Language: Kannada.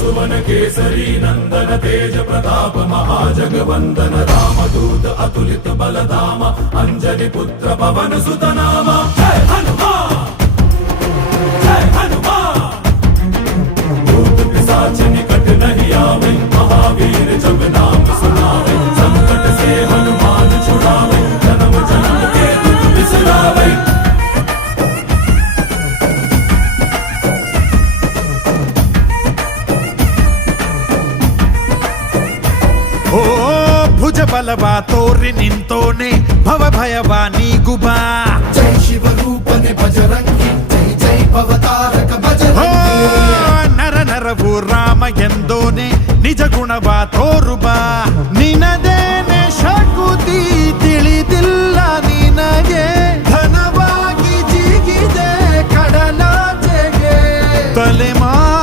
सुवन केसरी नंदन तेज प्रताप महाजगवंदन रामदूत अतुलित बलधाम अंजनी पुत्र पवन सुत नाम जय हनुमान जय हनुमान। भूत पिशाच निकट नहीं आवे महावीर जब नाम सुनावे संकट से हनुमान छुड़ावे जन्म जन्म के दुख बिसरावे। ಓ ಭುಜ ಬಲವ ತೋರಿ ನಿಂತೋನೆ ಭವ ಭಯವ ನೀಗುಬಾ जय शिव रूपने बजरंगी जय जय भवतारक बजरंगी। ನರ ನರವು ರಾಮ ಎಂದೋನೆ ನಿಜ ಗುಣವ ತೋರುಬಾ ನಿನದೇನೆ ಶಕುತಿ